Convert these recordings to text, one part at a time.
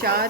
4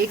1